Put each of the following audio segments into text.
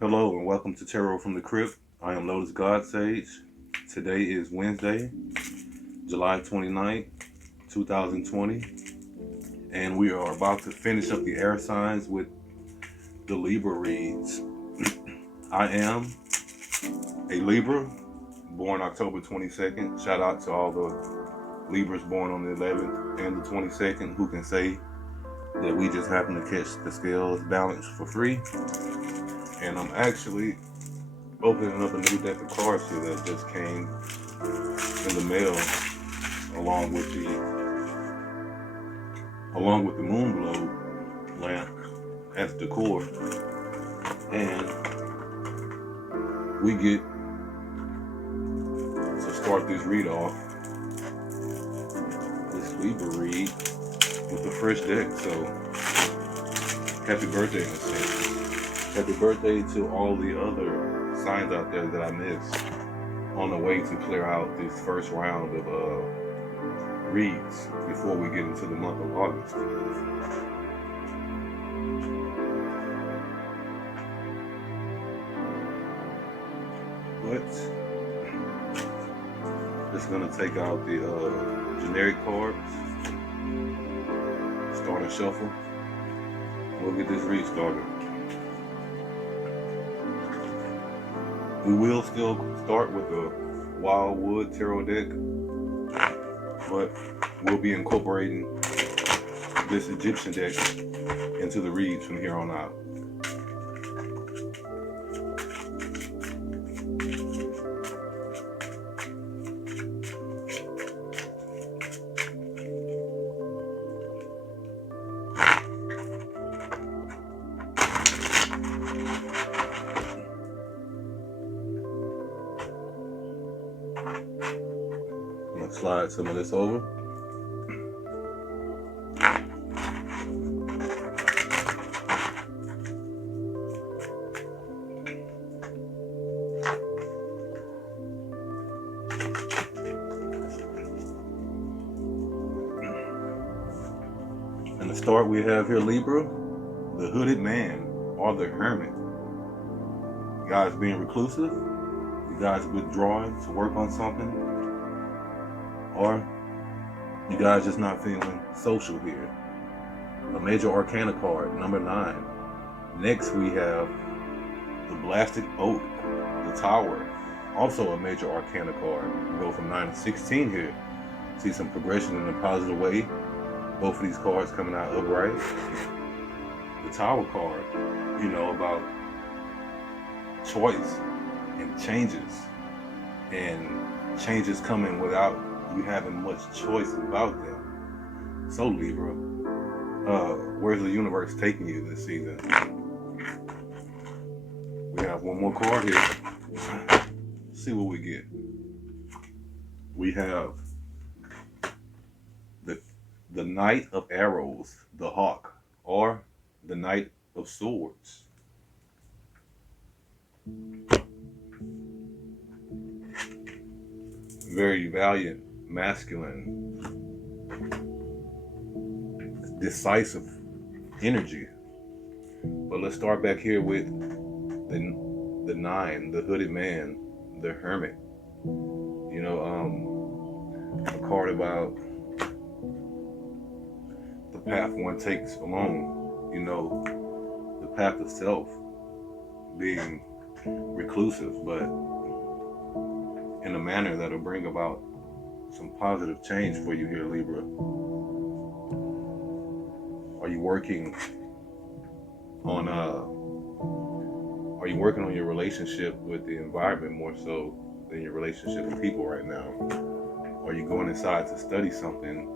Hello and welcome to Tarot from the Crypt. I am Lotus God Sage. Today is Wednesday, July 29th, 2020, and we are about to finish up the air signs with the Libra reads. I am a Libra, born October 22nd. Shout out to all the Libras born on the 11th and the 22nd who can say that we just happen to catch the scales balance for free. And I'm actually opening up a new deck of cards here that just came in the mail along with the moon globe lamp as decor. And we get to start this read off, this Libra read, with a fresh deck. So happy birthday in a sense. Happy birthday to all the other signs out there that I missed on the way to clear out this first round of reads before we get into the month of August. But just gonna take out the generic cards, start a shuffle. We'll get this read started. We will still start with a Wildwood Tarot deck, but we'll be incorporating this Egyptian deck into the reads from here on out. I'm gonna slide some of this over. And to start, we have here Libra, the hooded man or the hermit. You guys being reclusive, you guys withdrawing to work on something, or you guys just not feeling social here. A major arcana card, number 9. Next we have the blasted oak, the tower, also a major arcana card. We go from 9 to 16 here. See some progression in a positive way. Both of these cards coming out upright. The tower card, about choice and changes coming without you having much choice about them. So Libra, where's the universe taking you this season? We have one more card here. See what we get. We have the Knight of Arrows, the Hawk, or the Knight of Swords. Very valiant, masculine, decisive energy. But let's start back here with the 9, the hooded man, the hermit. A card about the path one takes alone. The path of self, being reclusive, but in a manner that'll bring about some positive change for you here, Libra. Are you working on your relationship with the environment more so than your relationship with people right now? Are you going inside to study something,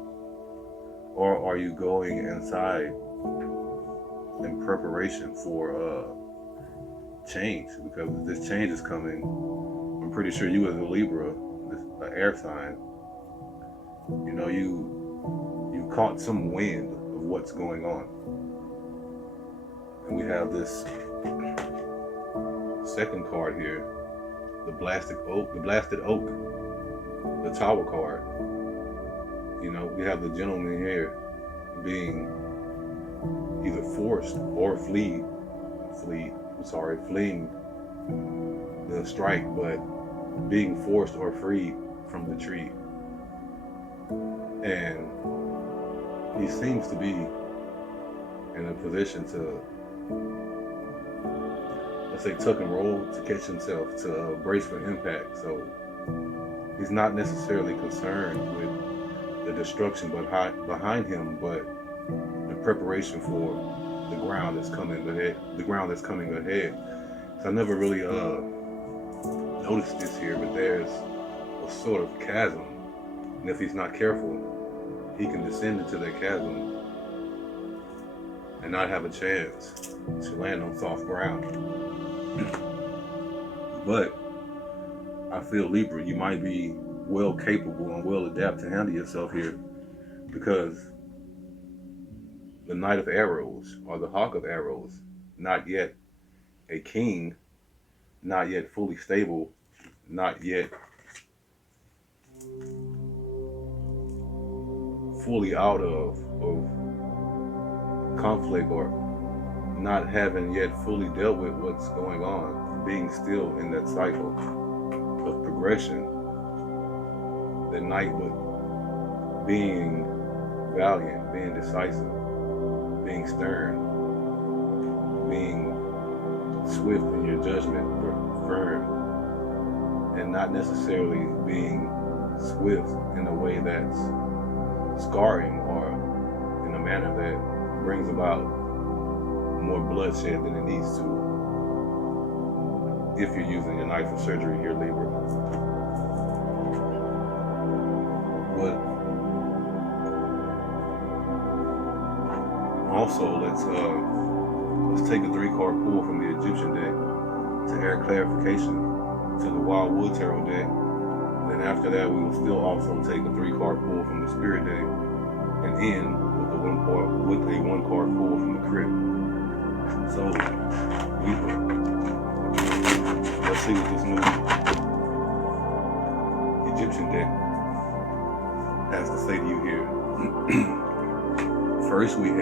or are you going inside in preparation for change? Because this change is coming. I'm pretty sure you as a Libra, this air sign, you caught some wind of what's going on. And we have this second card here, the blasted oak, the tower card. We have the gentleman here being either forced or fleed fleeing the strike, but being forced or freed from the tree. And he seems to be in a position to, let's say, tuck and roll to catch himself, to brace for impact. So he's not necessarily concerned with the destruction behind him, but the preparation for the ground that's coming ahead. So I never really noticed this here, but there's a sort of chasm, and if he's not careful, he can descend into that chasm and not have a chance to land on soft ground. But I feel, Libra, you might be well capable and well adapted to handle yourself here, because the Knight of Arrows, or the Hawk of Arrows, not yet a king, not yet fully stable, not yet fully out of conflict, or not having yet fully dealt with what's going on, being still in that cycle of progression. The knight with being valiant, being decisive, being stern, being swift in your judgment, firm, and not necessarily being swift in a way that's scarring, or in a manner that brings about more bloodshed than it needs to, if you're using your knife for surgery here, Libra. But also, let's take a 3-card pull from the Egyptian deck to add clarification to the Wildwood Tarot deck. Then after that, we will still also take a 3-card pull from the Spirit deck, and end with a 1-card pull from the Crypt. So, Libra, let's see what this new Egyptian deck has to say to you here. First, we have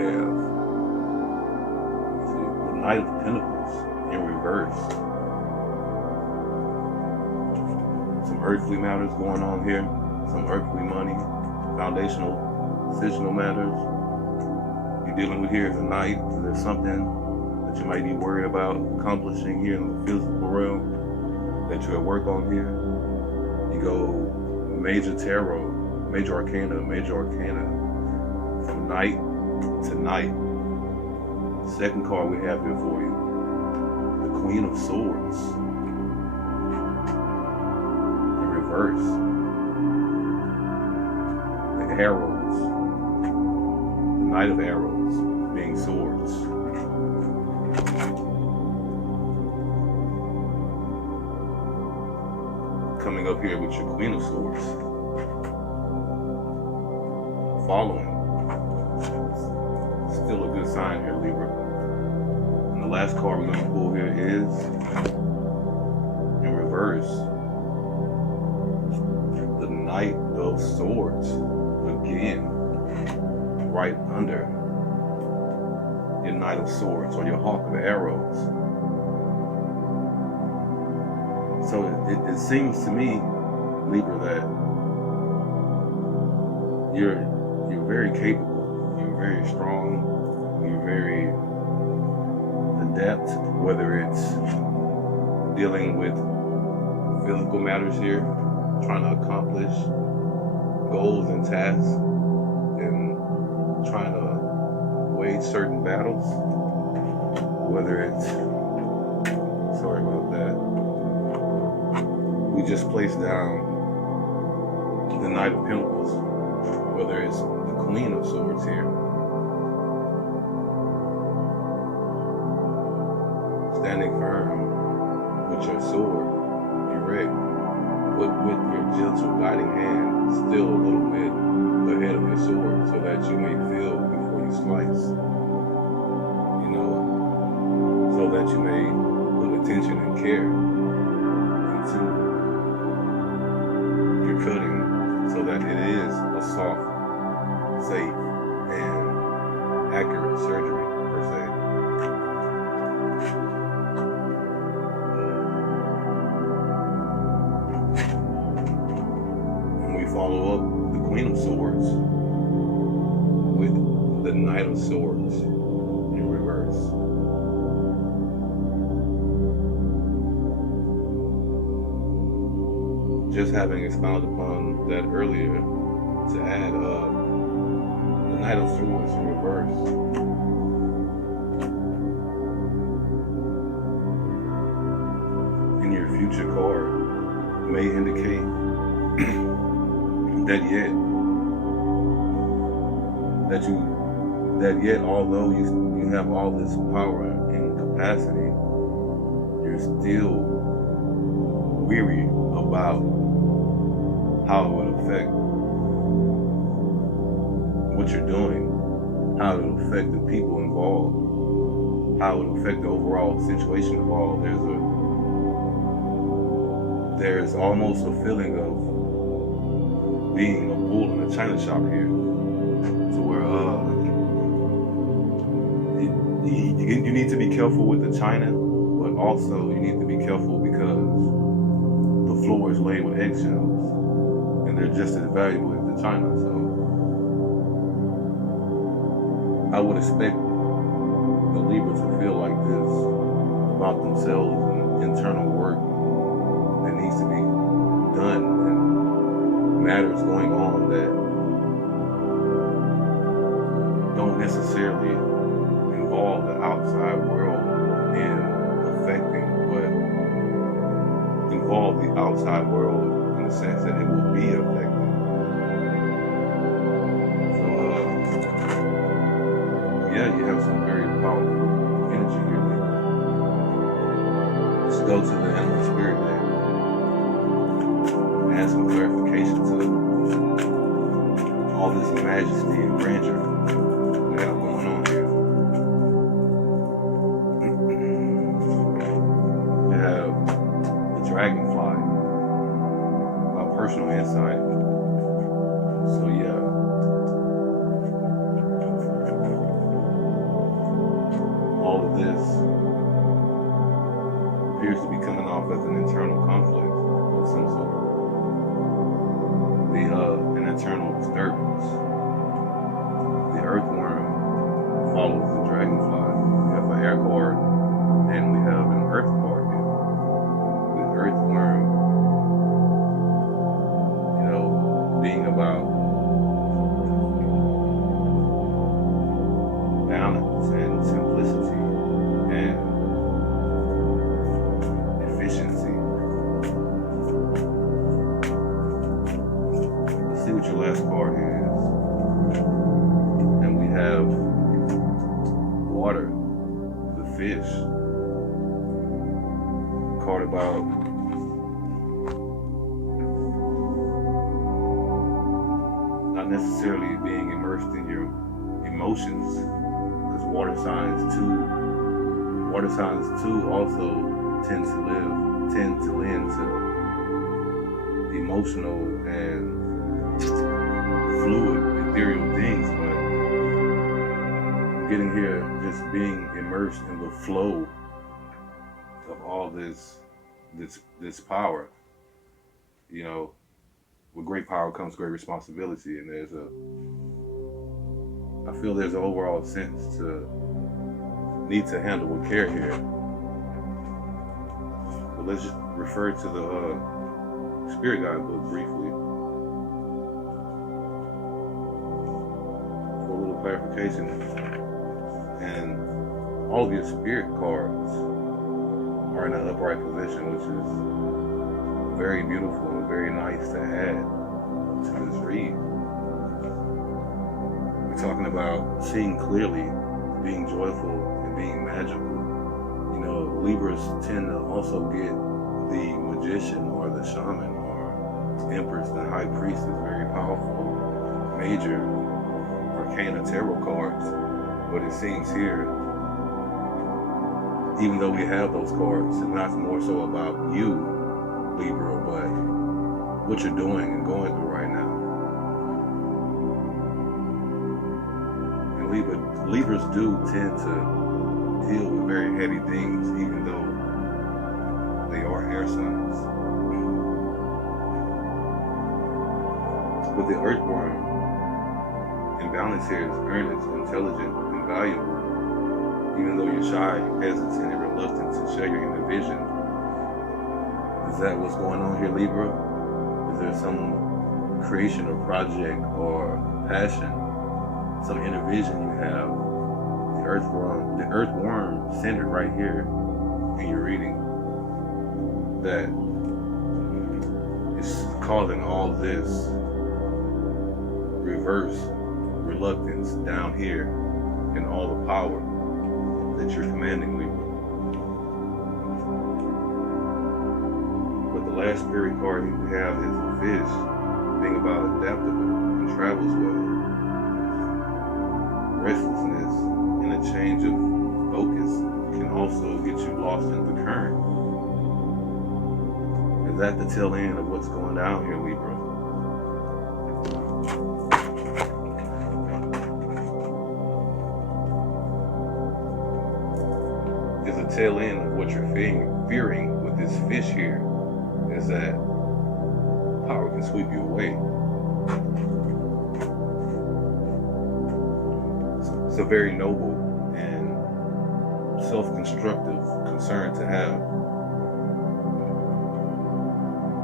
the Knight of Pentacles in reverse. Some earthly matters going on here, some earthly money, foundational, decisional matters. You're dealing with here as a knight. So there's something that you might be worried about accomplishing here in the physical realm that you're at work on here. You go major tarot, major arcana, from night to night. The second card we have here for you, the Queen of Swords in reverse. The arrows, the Knight of Arrows being swords. Coming up here with your Queen of Swords. Following. Still a good sign here, Libra. And the last card we're going to pull here is in reverse, the Knight of Swords. Again, right under your Knight of Swords, or your Hawk of Arrows. So it seems to me, Libra, that you're very capable, you're very strong, you're very adept, whether it's dealing with physical matters here, trying to accomplish goals and tasks, and trying to wage certain battles, whether it's, sorry about that, we just placed down the Knight of Pentacles, whether it's the Queen of Swords here, standing firm with your sword erect, but with your gentle guiding hand still a little bit ahead of your sword, so that you may feel before you slice, so that you may put attention and care into your cutting, so that it is a soft, safe, and accurate surgery, per se. follow up the Queen of Swords with the Knight of Swords in reverse. Just having expounded upon that earlier, to add the Knight of Swords in reverse. In your future card may indicate that yet although you have all this power and capacity, you're still weary about how it would affect what you're doing, how it would affect the people involved, how it would affect the overall situation involved. There's almost a feeling of being a bull in a china shop here, to where you need to be careful with the china, but also you need to be careful because the floor is laid with eggshells, and they're just as valuable as the china. So I would expect the Libra to feel like this about themselves and internal work that needs to be done, and matters going on that don't necessarily involve the outside world in affecting, but involve the outside world in the sense that it will be affected. So yeah, you have some very powerful energy here, Libra. Let's go to the animal spirit deck. Add some clarification to all this majesty and grandeur we have going on here. We have the dragonfly, our personal insight. So yeah, all of this appears to be coming off as an internal conflict of some sort. An internal disturbance. The earthworm follows the dragonfly. We have an air card, and we have an earth card here. The earthworm, being about balance and simplicity and efficiency. See what your last card is. And we have water, the fish. Card about not necessarily being immersed in your emotions, because water signs too also tend to lend to emotional and fluid, ethereal things, but getting here, just being immersed in the flow of all this power. With great power comes great responsibility, and I feel there's an overall sense to need to handle with care here. But let's just refer to the Spirit Guide book briefly for a little clarification. And all of your spirit cards are in an upright position, which is very beautiful and very nice to add to this read. We're talking about seeing clearly, being joyful, and being magical. Libras tend to also get the magician or the shaman or empress, the high priest is very powerful, major arcana tarot cards. But it seems here, even though we have those cards, it's not more so about you, Libra, but what you're doing and going through right now. And Libras do tend to deal with very heavy things, even though they are air signs. But the earthworm in balance here is earnest, intelligent, and valuable. Even though you're shy, hesitant, and reluctant to share your inner vision. Is that what's going on here, Libra? Is there some creation or project or passion, some inner vision you have? The earthworm centered right here in your reading, that is causing all this reverse reluctance down here and all the power that you're commanding, Libra. But the last spirit card you have is the fish, being about adaptable and travels well. Restlessness and a change of focus can also get you lost in the current. Is that the tail end of what's going down here, Libra? Is the tail end of what you're fearing with this fish here is that power can sweep you away. It's a very noble and self-constructive concern to have.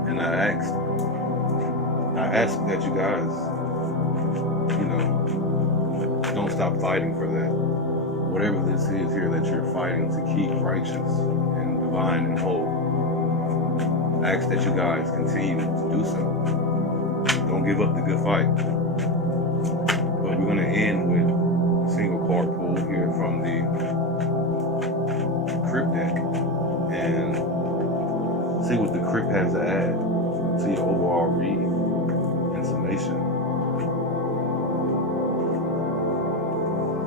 And I ask that you guys, don't stop fighting for that. Whatever this is here that you're fighting to keep righteous and divine and whole, I ask that you guys continue to do so. Don't give up the good fight. But we're going to end with a single card pull here from the Crypt deck and see what the Crypt has to add to your overall read and summation.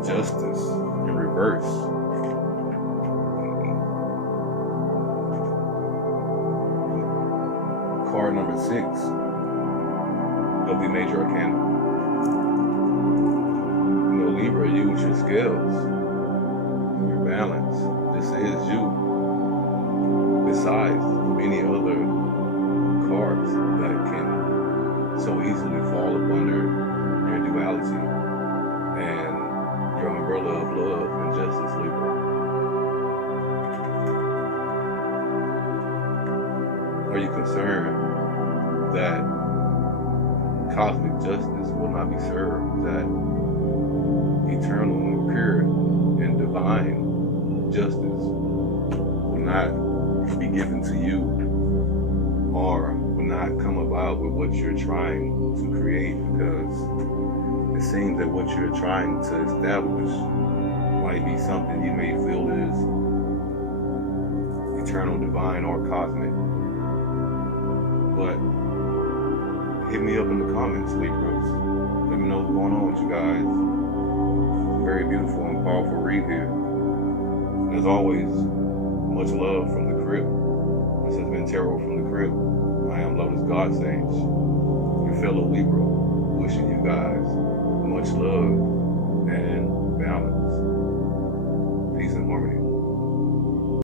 Justice in reverse. Card number 6 of the Major Arcana. Libra, use your scales, your balance. This is you. Besides many other cards that can so easily fall up under your duality and your umbrella of love and justice, Libra. Are you concerned that cosmic justice will not be served, that eternal and pure and divine justice will not be given to you, or will not come about with what you're trying to create? Because it seems that what you're trying to establish might be something you may feel is eternal, divine, or cosmic. But hit me up in the comments, Libras. Let me know what's going on with you guys. Very beautiful and powerful read here. And as always, much love from the Crypt. This has been Tarot from the Crypt. I am Lotus God Sage, your fellow Libra, wishing you guys much love and balance. Peace and harmony.